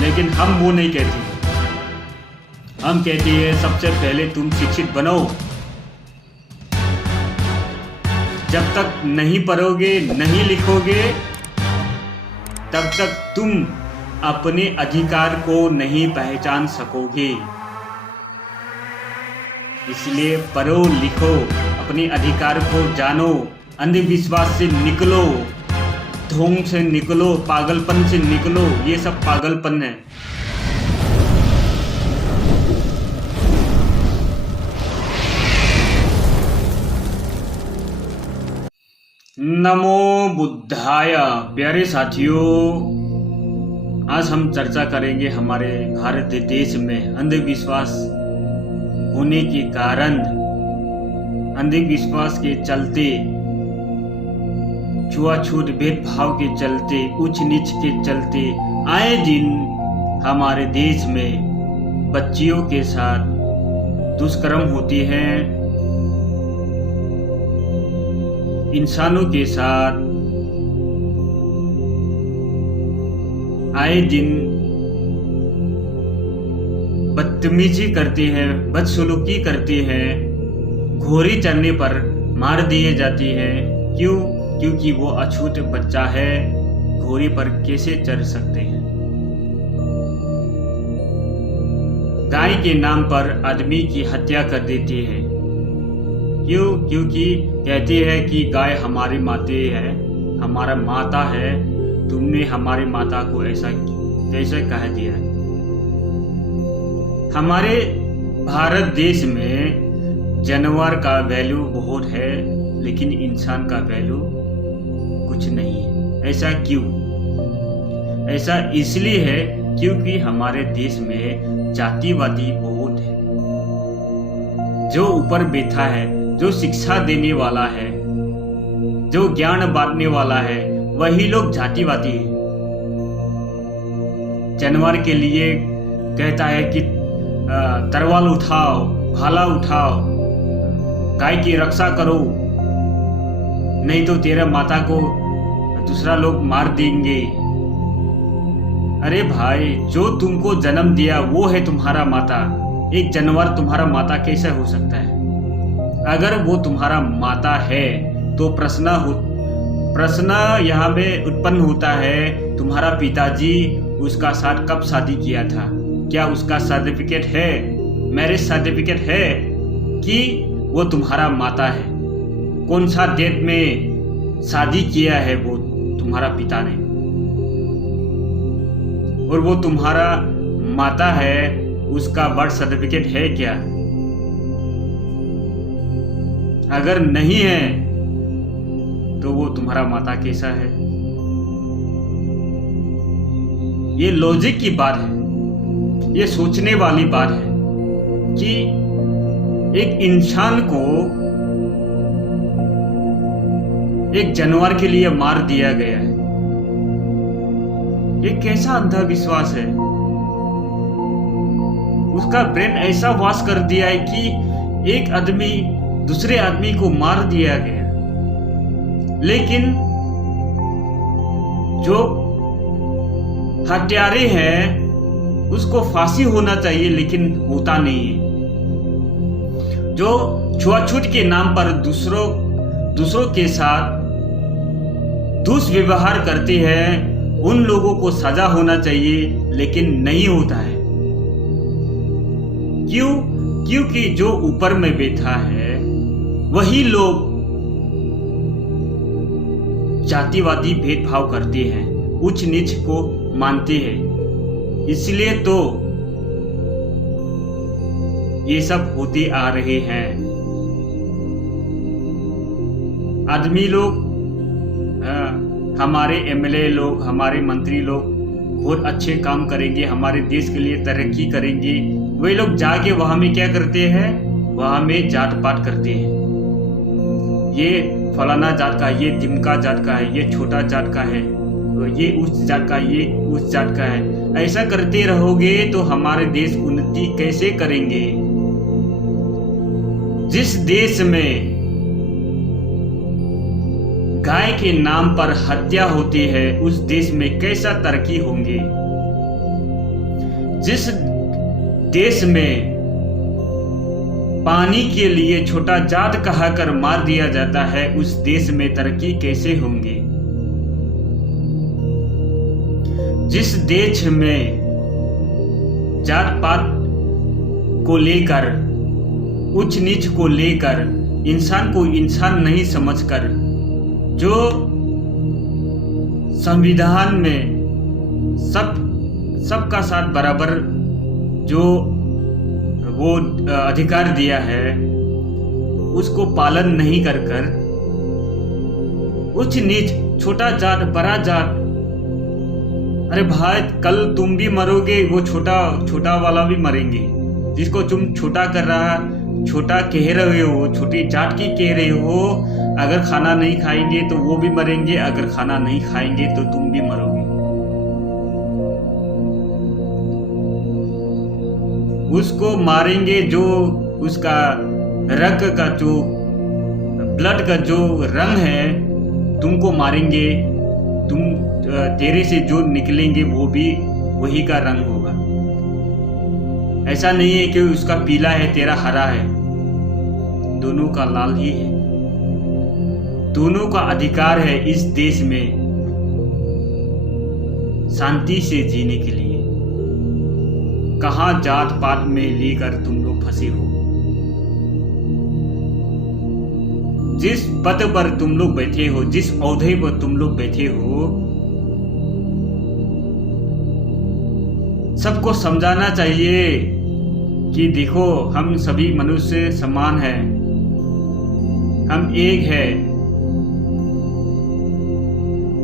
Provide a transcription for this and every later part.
लेकिन हम वो नहीं कहते। हम कहते हैं सबसे पहले तुम शिक्षित बनो। जब तक नहीं पढ़ोगे, नहीं लिखोगे, तब तक तुम अपने अधिकार को नहीं पहचान सकोगे। इसलिए पढ़ो लिखो, अपने अधिकार को जानो, अंधविश्वास से निकलो, ढोंग से निकलो, पागलपन से निकलो। ये सब पागलपन है। नमो बुद्धाय। प्यारे साथियों, आज हम चर्चा करेंगे हमारे भारत देश में अंधविश्वास होने के कारण, अंधविश्वास के चलते, छुआछूत भेदभाव के चलते, उच्च नीच के चलते आए दिन हमारे देश में बच्चियों के साथ दुष्कर्म होती हैं, इंसानों के साथ आए दिन बदतमीजी करते हैं, बदसलूकी करते हैं, घोड़ी चढ़ने पर मार दिए जाती है। क्यों? क्योंकि वो अछूत बच्चा है, घोड़ी पर कैसे चढ़ सकते हैं। गाय के नाम पर आदमी की हत्या कर देती है। क्यों? क्योंकि कहते हैं कि गाय हमारी माता है, हमारा माता है, तुमने हमारी माता को ऐसा कैसे कह दिया है। हमारे भारत देश में जानवर का वैल्यू बहुत है, लेकिन इंसान का वैल्यू कुछ नहीं है। ऐसा क्यों? ऐसा इसलिए है क्योंकि हमारे देश में जातिवादी बहुत है। जो ऊपर बैठा है, जो शिक्षा देने वाला है, जो ज्ञान बांटने वाला है, वही लोग जातिवादी है। जानवर के लिए कहता है कि तलवार उठाओ, भाला उठाओ, गाय की रक्षा करो, नहीं तो तेरे माता को दूसरा लोग मार देंगे। अरे भाई, जो तुमको जन्म दिया वो है तुम्हारा माता। एक जानवर तुम्हारा माता कैसे हो सकता है? अगर वो तुम्हारा माता है तो प्रश्न यहाँ में उत्पन्न होता है, तुम्हारा पिताजी उसका साथ कब शादी किया था? क्या उसका सर्टिफिकेट है, मैरिज सर्टिफिकेट है कि वो तुम्हारा माता है? कौन सा डेट में शादी किया है वो तुम्हारा पिता ने? और वो तुम्हारा माता है, उसका बर्थ सर्टिफिकेट है क्या? अगर नहीं है तो वो तुम्हारा माता कैसा है? ये लॉजिक की बात है, ये सोचने वाली बात है कि एक इंसान को एक जानवर के लिए मार दिया गया है। ये कैसा अंधविश्वास है? उसका ब्रेन ऐसा वाश कर दिया है कि एक आदमी दूसरे आदमी को मार दिया गया, लेकिन जो हत्यारे हैं उसको फांसी होना चाहिए, लेकिन होता नहीं है। जो छुआछूत के नाम पर दूसरों के साथ दुष्व्यवहार करते हैं, उन लोगों को सजा होना चाहिए, लेकिन नहीं होता है। क्यों? क्योंकि जो ऊपर में बैठा है वही लोग जातिवादी भेदभाव करते हैं, उच्च नीच को मानते हैं। इसलिए तो ये सब होते आ रहे हैं। आदमी लोग, हमारे एमएलए लोग, हमारे मंत्री लोग बहुत अच्छे काम करेंगे, हमारे देश के लिए तरक्की करेंगे, वे लोग जाके वहां में क्या करते हैं? वहां में जात पात करते हैं। ये फलाना जात का है, ये तिमका जात का है, ये छोटा जात का है, ये उस जात का, ये उस जात का है। ऐसा करते रहोगे तो हमारे देश उन्नति कैसे करेंगे? जिस देश में गाय के नाम पर हत्या होती है, उस देश में कैसा तरक्की होंगे? जिस देश में पानी के लिए छोटा जात कहकर मार दिया जाता है, उस देश में तरक्की कैसे होंगे। जिस देश में जात पात को लेकर, उच्च नीच को लेकर, इंसान को इंसान नहीं समझकर, जो संविधान में सबका साथ बराबर जो वो अधिकार दिया है, उसको पालन नहीं कर उच्च नीच, छोटा जात बड़ा जात, अरे भाई कल तुम भी मरोगे, वो छोटा वाला भी मरेंगे। जिसको तुम छोटा कर रहा, छोटा कह रहे हो, छोटी जात की कह रहे हो, अगर खाना नहीं खाएंगे तो वो भी मरेंगे, अगर खाना नहीं खाएंगे तो तुम भी मरोगे। उसको मारेंगे जो उसका रक्त का जो ब्लड का जो रंग है, तुमको मारेंगे, तेरे से जो निकलेंगे वो भी वही का रंग होगा। ऐसा नहीं है कि उसका पीला है तेरा हरा है, दोनों का लाल ही है। दोनों का अधिकार है इस देश में शांति से जीने के लिए। कहां जात पात में लेकर तुम लोग फंसे हो। जिस पद पर तुम लोग बैठे हो, जिस औहदे पर तुम लोग बैठे हो, सबको समझाना चाहिए कि देखो हम सभी मनुष्य समान हैं, हम एक है।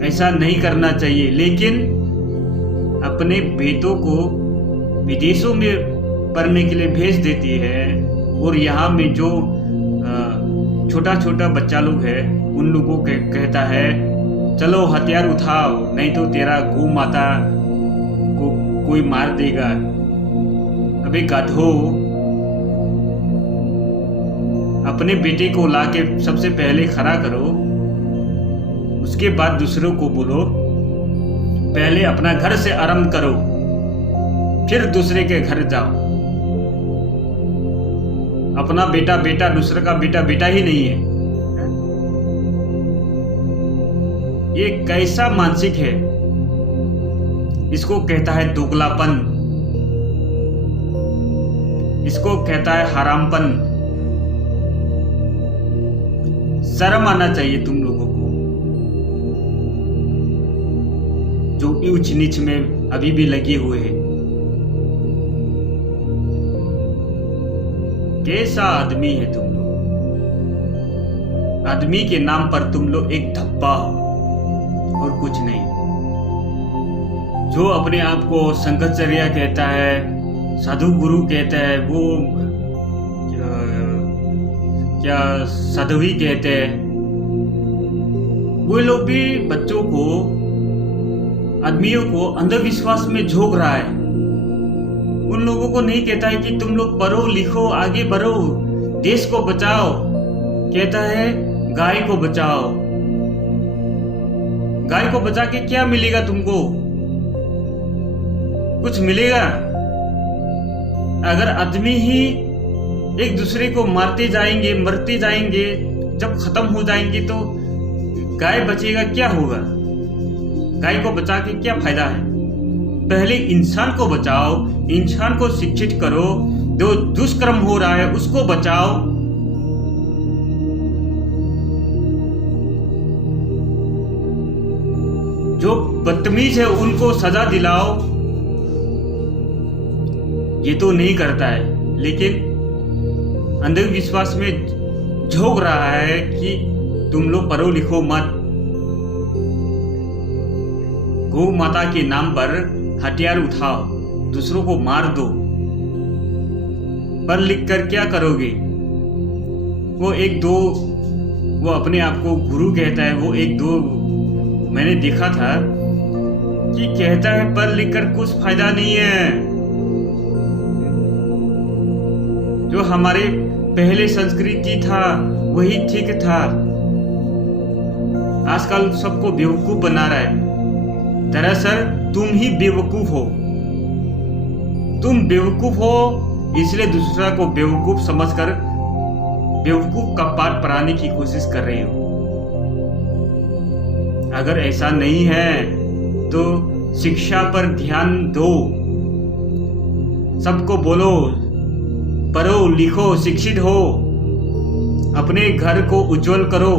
ऐसा नहीं करना चाहिए। लेकिन अपने बेटों को विदेशों में पढ़ने के लिए भेज देती है, और यहाँ में जो छोटा छोटा बच्चा लोग है उन लोगों को कहता है चलो हथियार उठाओ, नहीं तो तेरा गौ माता को कोई मार देगा। अबे गाधो, अपने बेटे को लाके सबसे पहले खड़ा करो, उसके बाद दूसरों को बोलो। पहले अपना घर से आरंभ करो, फिर दूसरे के घर जाओ। अपना बेटा बेटा, दूसरे का बेटा बेटा ही नहीं है। ये कैसा मानसिक है? इसको कहता है दोगलापन, इसको कहता है हरामपन। शर्म आना चाहिए तुम लोगों को, जो ऊंच नीच में अभी भी लगे हुए हैं। कैसा आदमी है तुम लोग? आदमी के नाम पर तुम लोग एक धब्बा हो और कुछ नहीं। जो अपने आप को संघचर्या कहता है, साधु गुरु कहता है, वो क्या साधवी कहते हैं, वो लोग भी बच्चों को, आदमियों को अंधविश्वास में झोंक रहा है। उन लोगों को नहीं कहता है कि तुम लोग पढ़ो लिखो आगे बढ़ो, देश को बचाओ। कहता है गाय को बचाओ। गाय को बचा के क्या मिलेगा तुमको? कुछ मिलेगा? अगर आदमी ही एक दूसरे को मारते जाएंगे, मरते जाएंगे, जब खत्म हो जाएंगे तो गाय बचेगा क्या होगा? गाय को बचा के क्या फायदा है? पहले इंसान को बचाओ, इंसान को शिक्षित करो, जो दुष्कर्म हो रहा है उसको बचाओ। जो बदतमीज है उनको सजा दिलाओ। ये तो नहीं करता है, लेकिन अंधविश्वास में झोंक रहा है कि तुम लोग पढ़ो लिखो मत। गौ माता के नाम पर हथियार उठाओ, दूसरों को मार दो। पढ़ लिख कर क्या करोगे? वो अपने आप को गुरु कहता है, वो एक दो मैंने देखा था कि कहता है पढ़ लिख कर कुछ फायदा नहीं है। जो हमारे पहले संस्कृति था वही ठीक था। आजकल सबको बेवकूफ बना रहा है। दरअसल तुम ही बेवकूफ हो। तुम बेवकूफ हो, इसलिए दूसरा को बेवकूफ समझकर बेवकूफ का पाठ पढ़ाने की कोशिश कर रही हो। अगर ऐसा नहीं है तो शिक्षा पर ध्यान दो। सबको बोलो, पढ़ो लिखो, शिक्षित हो, अपने घर को उज्जवल करो।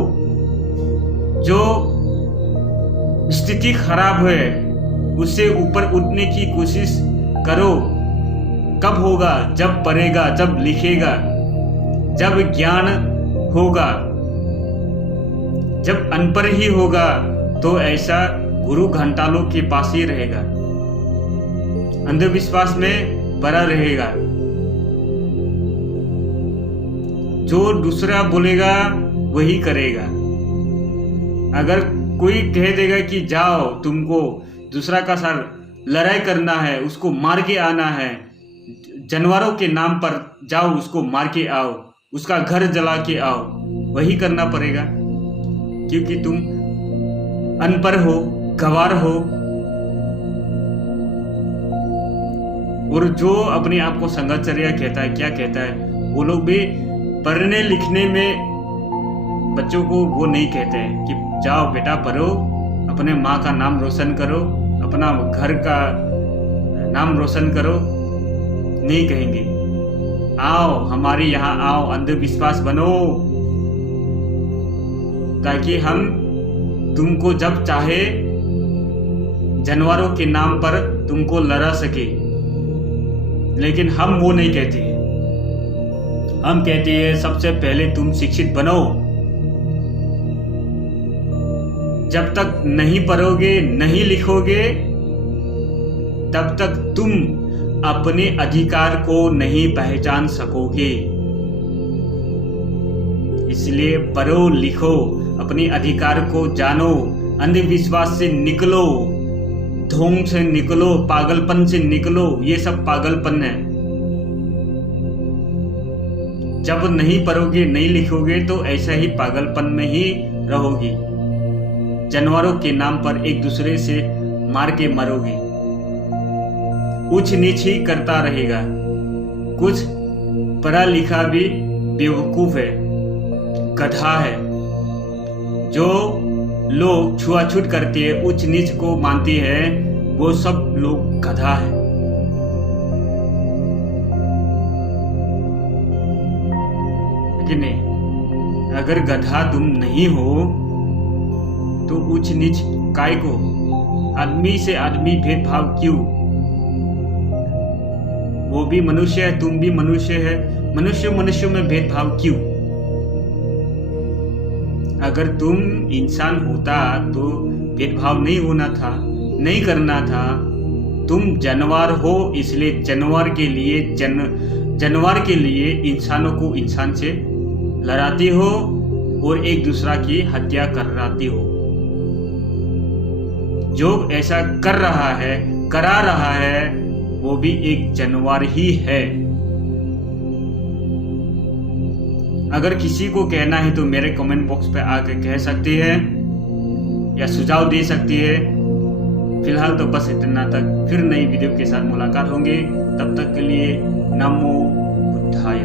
जो स्थिति खराब है उससे ऊपर उठने की कोशिश करो। कब होगा? जब पढ़ेगा, जब लिखेगा, जब ज्ञान होगा। जब अनपढ़ ही होगा तो ऐसा गुरु घंटालों के पास ही रहेगा, अंधविश्वास में पड़ा रहेगा। जो दूसरा बोलेगा वही करेगा। अगर कोई कह देगा कि जाओ, तुमको दूसरा का साथ लड़ाई करना है, उसको मार के आना है, जानवरों के नाम पर जाओ, उसको मार के आओ, उसका घर जला के आओ, वही करना पड़ेगा, क्योंकि तुम अनपढ़ हो, गंवार हो। और जो अपने आप को संघाचर्या कहता है, क्या कहता है, वो लोग भी पढ़ने लिखने में बच्चों को वो नहीं कहते हैं कि जाओ बेटा पढ़ो, अपने माँ का नाम रोशन करो, अपना घर का नाम रोशन करो। नहीं कहेंगे, आओ हमारे यहाँ आओ, अंधविश्वास बनो, ताकि हम तुमको जब चाहे जानवरों के नाम पर तुमको लड़ा सके। लेकिन हम वो नहीं कहते हैं। हम कहते हैं सबसे पहले तुम शिक्षित बनो। जब तक नहीं पढ़ोगे, नहीं लिखोगे, तब तक तुम अपने अधिकार को नहीं पहचान सकोगे। इसलिए पढ़ो लिखो, अपने अधिकार को जानो, अंधविश्वास से निकलो, ढोंग से निकलो, पागलपन से निकलो। ये सब पागलपन है। जब नहीं पढ़ोगे, नहीं लिखोगे तो ऐसा ही पागलपन में ही रहोगे। जानवरों के नाम पर एक दूसरे से मार के मरोगे, ऊंच नीच ही करता रहेगा। कुछ पढ़ा लिखा भी बेवकूफ है, गधा है। जो लोग छुआछूत करते हैं, उच्च नीच को मानते हैं, वो सब लोग गधा है। लेकिन नहीं, अगर गधा तुम नहीं हो तो उच्च नीच काय को? आदमी से आदमी भेदभाव क्यों? वो भी मनुष्य है, तुम भी मनुष्य है, मनुष्य मनुष्य में भेदभाव क्यों? अगर तुम इंसान होता तो भेदभाव नहीं होना था, नहीं करना था। तुम जानवर हो, इसलिए जानवर के लिए इंसानों को इंसान से लड़ाते हो और एक दूसरा की हत्या कराते हो। जो ऐसा कर रहा है, करा रहा है, वो भी एक जानवर ही है। अगर किसी को कहना है तो मेरे कमेंट बॉक्स पे आके कह सकते हैं या सुझाव दे सकती है। फिलहाल तो बस इतना तक, फिर नई वीडियो के साथ मुलाकात होंगे। तब तक के लिए नमो बुद्धाय।